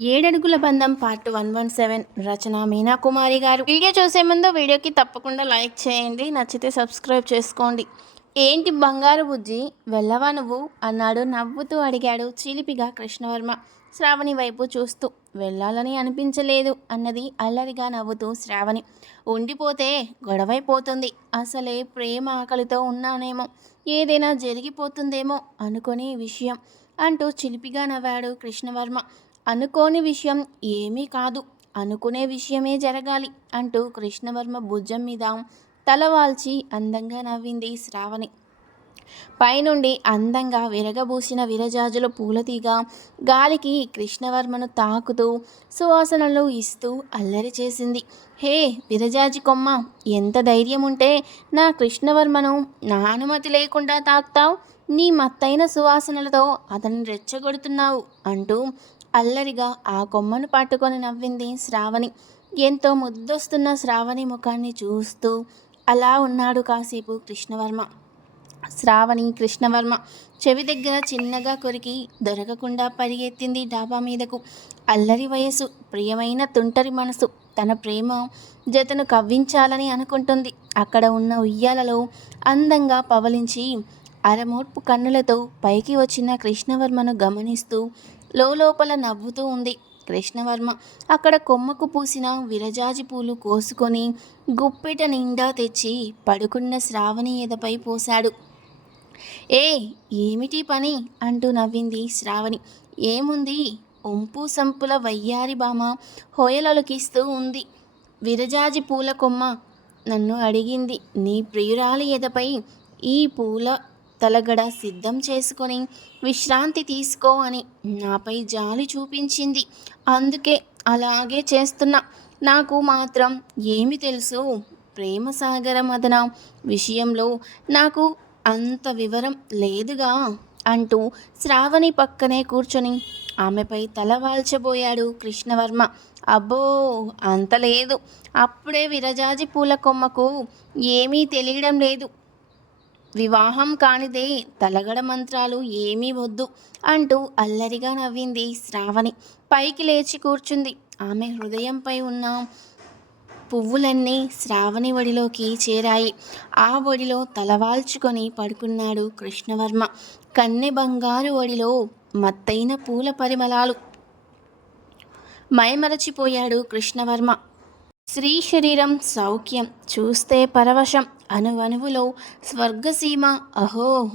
ఏడడుగుల బంధం part one one seven Rachana Meena Kumari garu. Video చూసే ముందు వీడియోకి తప్పకుండా లైక్ చేయండి నచ్చితే సబ్స్క్రైబ్ చేసుకోండి. ఏంటి బంగారు బుజ్జి? వెళ్ళవా నువ్వు? అన్నాడు నవ్వుతూ అడిగాడు చిలిపిగా కృష్ణవర్మ. శ్రావణి వైపు చూస్తూ వెళ్ళాలని అనిపించలేదు అన్నది అల్లరిగా నవ్వుతూ శ్రావణి. ఉండిపోతే గొడవైపోతుంది. అసలే ప్రేమ ఆకలితో ఉన్నానేమో ఏదైనా జరిగిపోతుందేమో అనుకునే విషయం అంటూ చిలిపిగా నవ్వాడు కృష్ణవర్మ. అనుకోని విషయం ఏమీ కాదు. అనుకునే విషయమే జరగాలి అంటూ కృష్ణవర్మ భుజం మీద తలవాల్చి అందంగా నవ్వింది శ్రావణి. పైనుండి అందంగా విరగబూసిన విరజాజుల పూలతీగ గాలికి కృష్ణవర్మను తాకుతూ సువాసనలు ఇస్తూ అల్లరి చేసింది. హే విరజాజి కొమ్మ ఎంత ధైర్యం ఉంటే నా కృష్ణవర్మను నా అనుమతి లేకుండా తాకుతావు. నీ మత్తైన సువాసనలతో అతన్ని రెచ్చగొడుతున్నావు అంటూ అల్లరిగా ఆ కొమ్మను పట్టుకొని నవ్వింది శ్రావణి. ఎంతో ముద్దొస్తున్న శ్రావణి ముఖాన్ని చూస్తూ అలా ఉన్నాడు కాసేపు కృష్ణవర్మ. శ్రావణి కృష్ణవర్మ చెవి దగ్గర చిన్నగా కొరికి దొరకకుండా పరిగెత్తింది డాబా మీదకు. అల్లరి వయసు ప్రియమైన తుంటరి మనసు తన ప్రేమ జతను కవ్వించాలని అనుకుంటుంది. అక్కడ ఉన్న ఉయ్యాలలో అందంగా పవలించి అరమోర్పు కన్నులతో పైకి వచ్చిన కృష్ణవర్మను గమనిస్తూ లోపల నవ్వుతూ ఉంది కృష్ణవర్మ. అక్కడ కొమ్మకు పూసిన విరజాజి పూలు కోసుకొని గుప్పెట నిండా తెచ్చి పడుకున్న శ్రావణి ఎదపై పోశాడు. ఏ ఏమిటి పని? అంటూ నవ్వింది శ్రావణి. ఏముంది? ఒంపు సంపుల వయ్యారి బామ హోయలొలికిస్తూ ఉంది. విరజాజి పూల కొమ్మ? నన్ను అడిగింది. నీ ప్రియురాలి ఎదపై ఈ పూల తలగడ సిద్ధం చేసుకొని విశ్రాంతి తీసుకో అని నాపై జాలి చూపించింది. అందుకే అలాగే చేస్తున్నా. నాకు మాత్రం ఏమి తెలుసు? ప్రేమ సాగర మదన విషయంలో నాకు అంత వివరం లేదుగా అంటూ శ్రావణి పక్కనే కూర్చొని ఆమెపై తల వాల్చబోయాడు కృష్ణవర్మ. అబ్బో! అంత లేదు. అప్పుడే విరజాజి పూల కొమ్మకు ఏమీ తెలియడం లేదు. వివాహం కానిదే తలగడ మంత్రాలు ఏమీ వద్దు అంటూ అల్లరిగా నవ్వింది శ్రావణి. పైకి లేచి కూర్చుంది. ఆమె హృదయంపై ఉన్న పువ్వులన్నీ శ్రావణి ఒడిలోకి చేరాయి. ఆ ఒడిలో తలవాల్చుకొని పడుకున్నాడు కృష్ణవర్మ. కన్నె బంగారు ఒడిలో మత్తైన పూల పరిమళాలు. మైమరచిపోయాడు కృష్ణవర్మ. స్త్రీ శరీరం సౌఖ్యం చూస్తే పరవశం అనువనువులో స్వర్గసీమ అహో.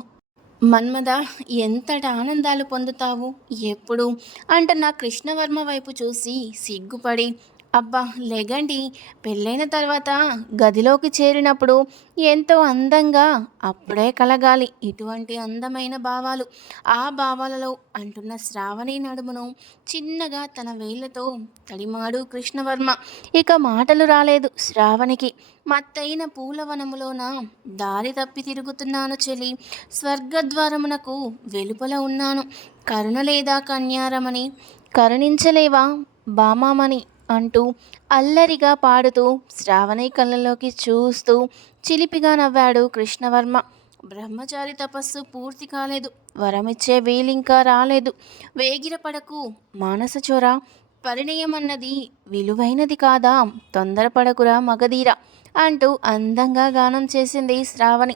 మన్మద ఎంతట ఆనందాలు పొందుతావు? ఎప్పుడు? అంటున్న నా కృష్ణవర్మ వైపు చూసి సిగ్గుపడి అబ్బా లెగండి. పెళ్ళైన తర్వాత గదిలోకి చేరినప్పుడు ఎంతో అందంగా అప్పుడే కలగాలి. ఇటువంటి అందమైన భావాలు ఆ భావాలలో అంటున్న శ్రావణి నడుమును చిన్నగా తన వేళ్ళతో తడిమాడు కృష్ణవర్మ. ఇక మాటలు రాలేదు శ్రావణికి. మత్తైన పూలవనములోన దారి తప్పి తిరుగుతున్నాను చెలి. స్వర్గద్వారమునకు వెలుపల ఉన్నాను. కరుణ లేదా కన్యారమని కరుణించలేవా బామామని అంటూ అల్లరిగా పాడుతూ శ్రావణి కళ్ళలోకి చూస్తూ చిలిపిగా నవ్వాడు కృష్ణవర్మ. బ్రహ్మచారి తపస్సు పూర్తి కాలేదు. వరమిచ్చే వీలింకా రాలేదు. వేగిరపడకు మానసచోర పరిణయం అన్నది విలువైనది కాదా? తొందరపడకురా మగధీర అంటూ అందంగా గానం చేసింది శ్రావణి.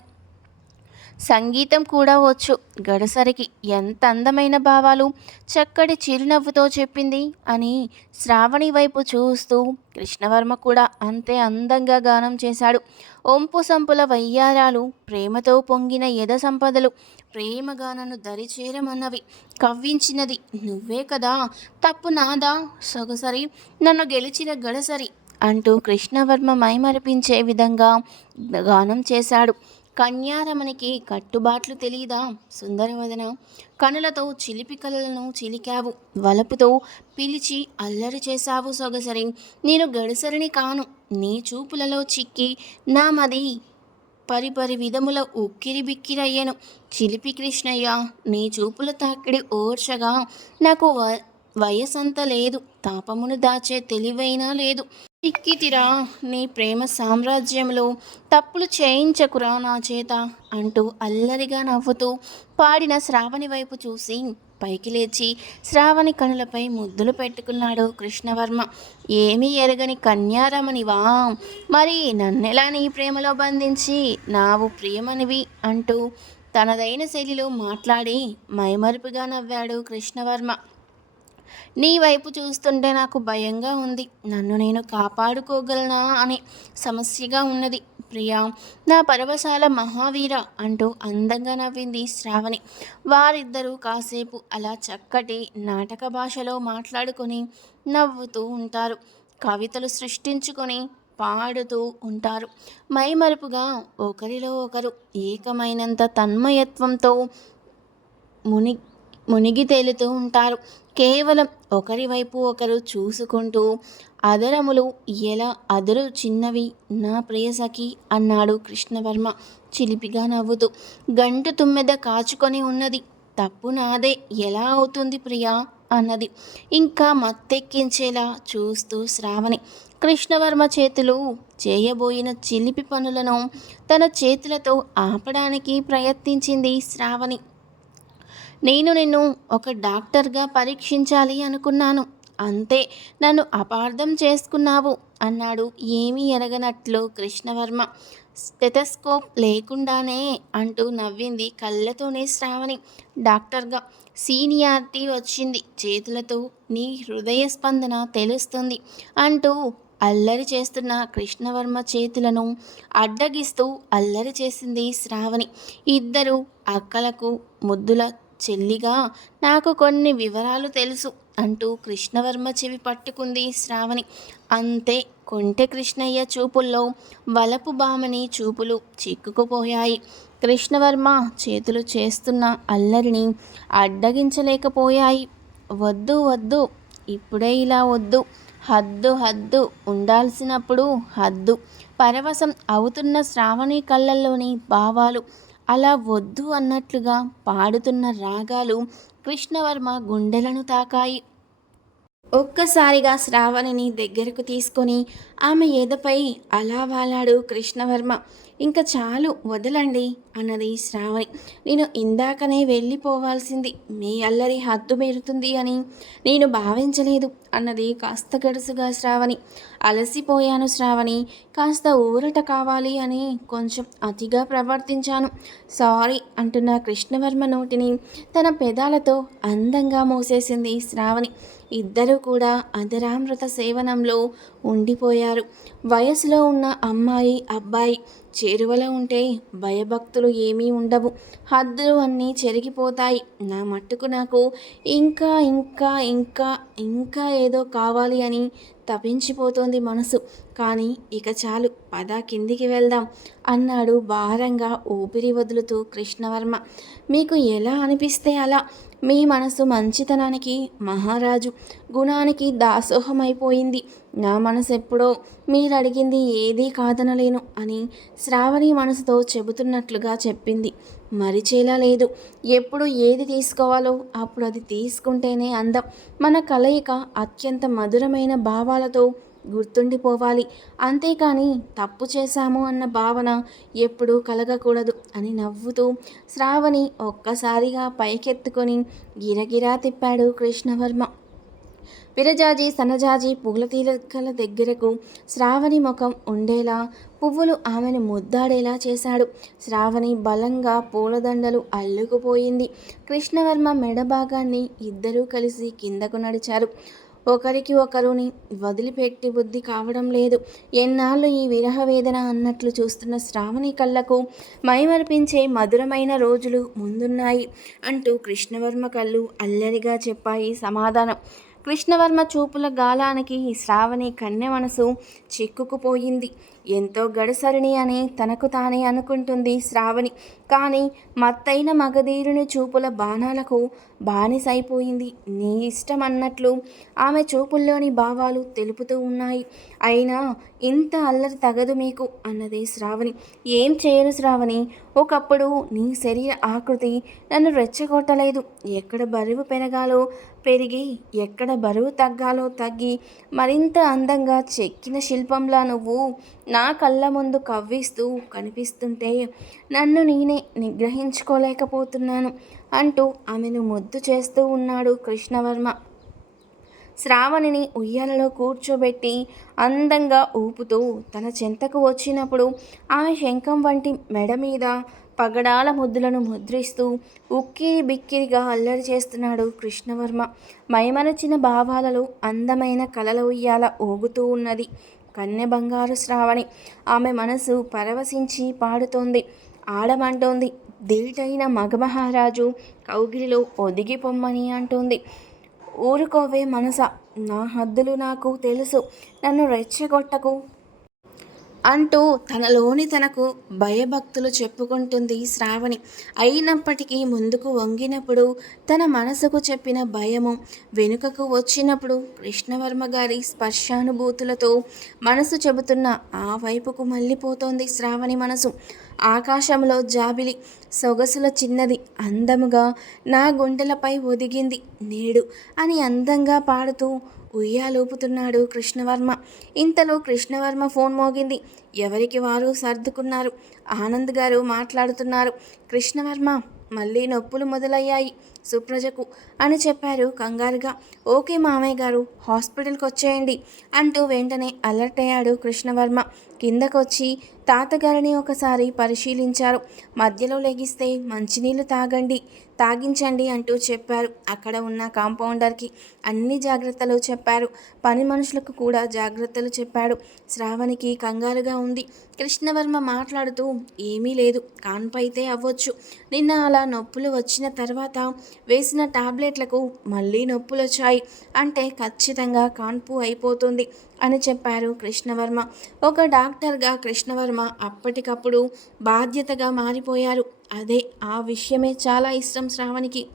సంగీతం కూడా వచ్చు. గడసరికి ఎంత అందమైన భావాలు చక్కటి చిరునవ్వుతో చెప్పింది అని శ్రావణి వైపు చూస్తూ కృష్ణవర్మ కూడా అంతే అందంగా గానం చేశాడు. ఒంపు సంపుల వయ్యారాలు ప్రేమతో పొంగిన ఎద సంపదలు ప్రేమగా నన్ను దరిచేరమన్నవి. కవ్వించినది నువ్వే కదా తప్పు నాదా సొగసరి నన్ను గెలిచిన గడసరి అంటూ కృష్ణవర్మ మైమరిపించే విధంగా గానం చేశాడు. కన్యారమణికి కట్టుబాట్లు తెలియదా సుందరవదన కనులతో చిలిపి కళలను చిలికావు. వలపుతో పిలిచి అల్లరి చేశావు సొగసరి. నేను గడిసరిని కాను. నీ చూపులలో చిక్కి నా మది పరిపరి విధముల ఉక్కిరి బిక్కిరయ్యను. చిలిపి కృష్ణయ్య నీ చూపుల తాకిడి ఓర్చగా. నాకు వ వయసంత లేదు. తాపమును దాచే తెలివైనా లేదు. చిక్కితిరా నీ ప్రేమ సామ్రాజ్యంలో తప్పులు చేయించకురా నా చేత అంటూ అల్లరిగా నవ్వుతూ పాడిన శ్రావణి వైపు చూసి పైకి లేచి శ్రావణి కనులపై ముద్దులు పెట్టుకున్నాడు కృష్ణవర్మ. ఏమీ ఎరగని కన్యారమనివా మరి నన్నెలా నీ ప్రేమలో బంధించి నావు ప్రియమనివి అంటూ తనదైన శైలిలో మాట్లాడి మైమరుపుగా నవ్వాడు కృష్ణవర్మ. నీ వైపు చూస్తుంటే నాకు భయంగా ఉంది. నన్ను నేను కాపాడుకోగలనా అనే సమస్యగా ఉన్నది. ప్రియా నా పరవశాల మహావీర అంటూ అందంగా నవ్వింది శ్రావణి. వారిద్దరూ కాసేపు అలా చక్కటి నాటక భాషలో మాట్లాడుకొని నవ్వుతూ ఉంటారు. కవితలు సృష్టించుకొని పాడుతూ ఉంటారు. మైమరుపుగా ఒకరిలో ఒకరు ఏకమైనంత తన్మయత్వంతో ముని మునిగి తేలుతూ ఉంటారు. కేవలం ఒకరి వైపు ఒకరు చూసుకుంటూ అదరములు ఎలా అదరు చిన్నవి నా ప్రియసఖి అన్నాడు కృష్ణవర్మ చిలిపిగా నవ్వుతూ. గంట తుమ్మెద కాచుకొని ఉన్నది. తప్పు నాదే. ఎలా అవుతుంది ప్రియా? అన్నది. ఇంకా మత్తెక్కించేలా చూస్తూ శ్రావణి. కృష్ణవర్మ చేతులు చేయబోయిన చిలిపి పనులను తన చేతులతో ఆపడానికి ప్రయత్నించింది శ్రావణి. నేను నిన్ను ఒక డాక్టర్గా పరీక్షించాలి అనుకున్నాను. అంతే నన్ను అపార్థం చేసుకున్నావు అన్నాడు ఏమీ ఎరగనట్లు కృష్ణవర్మ. స్టెథస్కోప్ లేకుండానే అంటూ నవ్వింది కళ్ళతోనే శ్రావణి. డాక్టర్గా సీనియారిటీ వచ్చింది చేతులతో నీ హృదయ స్పందన తెలుస్తుంది అంటూ అల్లరి చేస్తున్న కృష్ణవర్మ చేతులను అడ్డగిస్తూ అల్లరి చేసింది శ్రావణి. ఇద్దరు అక్కలకు ముద్దుల చెల్లిగా నాకు కొన్ని వివరాలు తెలుసు అంటూ కృష్ణవర్మ చెవి పట్టుకుంది శ్రావణి. అంతే కొంటె కృష్ణయ్య చూపుల్లో వలపు బామని చూపులు చిక్కుకుపోయాయి. కృష్ణవర్మ చేతులు చేస్తున్న అల్లరిని అడ్డగించలేకపోయాయి. వద్దు వద్దు ఇప్పుడే ఇలా వద్దు. హద్దు హద్దు ఉండాల్సినప్పుడు హద్దు. పరవశం అవుతున్న శ్రావణి కళ్ళల్లోని భావాలు అలా వద్దు అన్నట్లుగా పాడుతున్న రాగాలు కృష్ణవర్మ గుండెలను తాకాయి. ఒక్కసారిగా శ్రావణిని దగ్గరకు తీసుకొని ఆమె ఎదపై అలా వాలాడు కృష్ణవర్మ. ఇంకా చాలు వదలండి అన్నది శ్రావణి. నేను ఇందాకనే వెళ్ళిపోవాల్సింది మీ అల్లరి హద్దు మీరుతుంది అని నేను భావించలేదు అన్నది కాస్త గడుసుగా శ్రావణి. అలసిపోయాను శ్రావణి కాస్త ఊరట కావాలి అని కొంచెం అతిగా ప్రవర్తించాను. సారీ అంటున్న కృష్ణవర్మ నోటిని తన పెదాలతో అందంగా మూసేసింది శ్రావణి. ఇద్దరూ కూడా అధరామృత సేవనంలో ఉండిపోయారు. వయసులో ఉన్న అమ్మాయి అబ్బాయి చేరువలో ఉంటే భయభక్తులు ఏమీ ఉండవు. హద్దులు అన్నీ చెరిగిపోతాయి. నా మట్టుకు నాకు ఇంకా ఇంకా ఇంకా ఇంకా ఏదో కావాలి అని తపించిపోతోంది మనసు. కానీ ఇక చాలు పద కిందికి వెళ్దాం అన్నాడు భారంగా ఊపిరి వదులుతూ కృష్ణవర్మ. మీకు ఎలా అనిపిస్తే అలా? మీ మనసు మంచితనానికి మహారాజు గుణానికి దాసోహమైపోయింది. నా మనసు ఎప్పుడో మీరు అడిగింది ఏదీ కాదనలేను అని శ్రావణి మనసుతో చెబుతున్నట్లుగా చెప్పింది. మరిచేలా లేదు. ఎప్పుడు ఏది తీసుకోవాలో అప్పుడు అది తీసుకుంటేనే అందం. మన కలయిక అత్యంత మధురమైన భావాలతో గుర్తుండిపోవాలి. అంతేకాని తప్పు చేశాము అన్న భావన ఎప్పుడూ కలగకూడదు అని నవ్వుతూ శ్రావణి ఒక్కసారిగా పైకెత్తుకొని గిరగిరా తిప్పాడు కృష్ణవర్మ. విరజాజి సనజాజి పూల తీలకల దగ్గరకు శ్రావణి ముఖం ఉండేలా పువ్వులు ఆమెను ముద్దాడేలా చేశాడు. శ్రావణి బలంగా పూలదండలు అల్లుకుపోయింది. కృష్ణవర్మ మెడ భాగాన్ని ఇద్దరూ కలిసి కిందకు నడిచారు. ఒకరికి ఒకరుని వదిలిపెట్టి బుద్ధి కావడం లేదు. ఎన్నాళ్ళు ఈ విరహ వేదన అన్నట్లు చూస్తున్న శ్రావణి కళ్ళకు మైమరిపించే మధురమైన రోజులు ముందున్నాయి అంటూ కృష్ణవర్మ కళ్ళు అల్లరిగా చెప్పాయి సమాధానం. కృష్ణవర్మ చూపుల గాలానికి శ్రావణి కన్య మనసు చిక్కుకుపోయింది. ఎంతో గడసరిణి అని తనకు తానే అనుకుంటుంది శ్రావణి. కానీ మత్తైన మగధీరుని చూపుల బాణాలకు బానిసైపోయింది. నీ ఇష్టం అన్నట్లు ఆమె చూపుల్లోని భావాలు తెలుపుతూ ఉన్నాయి. అయినా ఇంత అల్లరి తగదు మీకు అన్నది శ్రావణి. ఏం చేయరు శ్రావణి? ఒకప్పుడు నీ శరీర ఆకృతి నన్ను రెచ్చగొట్టలేదు. ఎక్కడ బరువు పెరగాలో పెరిగి ఎక్కడ బరువు తగ్గాలో తగ్గి మరింత అందంగా చెక్కిన శిల్పంలా నువ్వు నా కళ్ళ ముందు కవ్విస్తూ కనిపిస్తుంటే నన్ను నేనే నిగ్రహించుకోలేకపోతున్నాను అంటూ ఆమెను ముద్దు చేస్తూ ఉన్నాడు కృష్ణవర్మ. శ్రావణిని ఉయ్యాలలో కూర్చోబెట్టి అందంగా ఊపుతూ తన చెంతకు వచ్చినప్పుడు ఆమె శంఖం వంటి మెడ మీద పగడాల ముద్దులను ముద్రిస్తూ ఉక్కిరి బిక్కిరిగా అల్లరి చేస్తున్నాడు కృష్ణవర్మ. మైమరచిన భావాలలో అందమైన కలల ఉయ్యాల ఊగుతూ ఉన్నది. కన్నె బంగారు శ్రావణి. ఆమె మనసు పరవశించి పాడుతోంది. ఆడమంటోంది. దేటైన మగమహారాజు కౌగిలిలో ఒదిగి పొమ్మని అంటోంది. ఊరుకోవే మనస. నా హద్దులు నాకు తెలుసు. నన్ను రెచ్చగొట్టకు అంటూ తనలోని తనకు భయభక్తులు చెప్పుకుంటుంది శ్రావణి. అయినప్పటికీ ముందుకు వంగినప్పుడు తన మనసుకు చెప్పిన భయము వెనుకకు వచ్చినప్పుడు కృష్ణవర్మ గారి స్పర్శానుభూతులతో మనసు చెబుతున్న ఆ వైపుకు మళ్ళీపోతోంది శ్రావణి మనసు. ఆకాశంలో జాబిలి సొగసుల చిన్నది అందముగా నా గుండెలపై ఒదిగింది నేడు అని అందంగా పాడుతూ ఉయ్యాలూపుతున్నాడు కృష్ణవర్మ. ఇంతలో కృష్ణవర్మ ఫోన్ మోగింది. ఎవరికి వారు సర్దుకున్నారు? ఆనంద్ గారు మాట్లాడుతున్నారు. కృష్ణవర్మ మళ్ళీ నొప్పులు మొదలయ్యాయి. సుప్రజకు అని చెప్పారు కంగారుగా. ఓకే మామయ్య గారు హాస్పిటల్కి వచ్చేయండి అంటూ వెంటనే అలర్ట్ అయ్యాడు కృష్ణవర్మ. కిందకొచ్చి తాతగారిని ఒకసారి పరిశీలించారు. మధ్యలో లెగిస్తే మంచినీళ్ళు తాగండి. తాగించండి అంటూ చెప్పారు. అక్కడ ఉన్న కాంపౌండర్కి అన్ని జాగ్రత్తలు చెప్పారు. పని మనుషులకు కూడా జాగ్రత్తలు చెప్పాడు. శ్రావణికి కంగారుగా ఉంది. కృష్ణవర్మ మాట్లాడుతూ ఏమీ లేదు. కాన్పైతే అవ్వచ్చు. నిన్న అలా నొప్పులు వచ్చిన తర్వాత వేసిన టాబ్లెట్లకు మళ్ళీ నొప్పులు వచ్చాయి అంటే ఖచ్చితంగా కాన్పు అయిపోతుంది అని చెప్పారు కృష్ణవర్మ. ఒక డాక్టర్గా కృష్ణవర్మ అప్పటికప్పుడు బాధ్యతగా మారిపోయారు. అదే ఆ విషయమే చాలా ఇష్టం శ్రావణికి.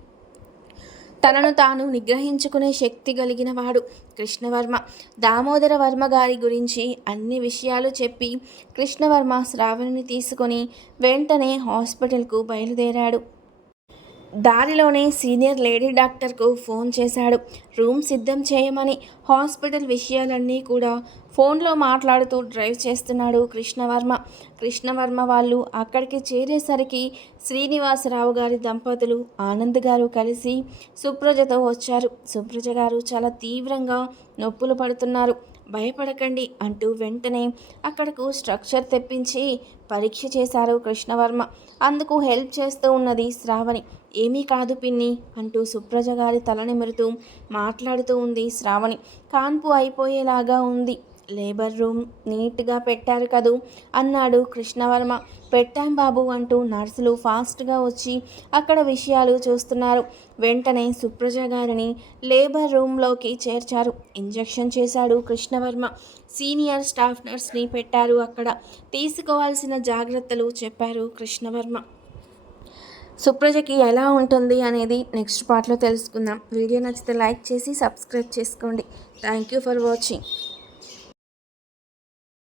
తనను తాను నిగ్రహించుకునే శక్తి కలిగిన వాడు కృష్ణవర్మ. దామోదర వర్మ గారి గురించి అన్ని విషయాలు చెప్పి కృష్ణవర్మ శ్రావణిని తీసుకొని వెంటనే హాస్పిటల్కు బయలుదేరాడు. దారిలోనే సీనియర్ లేడీ డాక్టర్కు ఫోన్ చేశాడు. రూమ్ సిద్ధం చేయమని హాస్పిటల్ విషయాలన్నీ కూడా ఫోన్లో మాట్లాడుతూ డ్రైవ్ చేస్తున్నాడు కృష్ణవర్మ. కృష్ణవర్మ వాళ్ళు అక్కడికి చేరేసరికి శ్రీనివాసరావు గారి దంపతులు ఆనంద్ గారు కలిసి సుప్రజతో వచ్చారు. సుప్రజ గారు చాలా తీవ్రంగా నొప్పులు పడుతున్నారు. భయపడకండి అంటూ వెంటనే అక్కడకు స్ట్రక్చర్ తెప్పించి పరీక్ష చేశారు కృష్ణవర్మ. అందుకు హెల్ప్ చేస్తూ ఉన్నది శ్రావణి. ఏమీ కాదు పిన్ని అంటూ సుప్రజ గారి తలనిమెరుతూ మాట్లాడుతూ ఉంది శ్రావణి. కాన్పు అయిపోయేలాగా ఉంది. లేబర్ రూమ్ నీట్గా పెట్టారు కదూ అన్నాడు కృష్ణవర్మ. పెట్టాం బాబు అంటూ నర్సులు ఫాస్ట్గా వచ్చి అక్కడ విషయాలు చూస్తున్నారు. వెంటనే సుప్రజ గారిని లేబర్ రూమ్లోకి చేర్చారు. ఇంజెక్షన్ చేశాడు కృష్ణవర్మ. సీనియర్ స్టాఫ్ నర్స్ని పెట్టారు అక్కడ. తీసుకోవాల్సిన జాగ్రత్తలు చెప్పారు కృష్ణవర్మ. సుప్రజకి ఎలా ఉంటుంది అనేది నెక్స్ట్ పార్ట్లో తెలుసుకుందాం. వీడియో నచ్చితే లైక్ చేసి సబ్స్క్రైబ్ చేసుకోండి. Thank you for watching.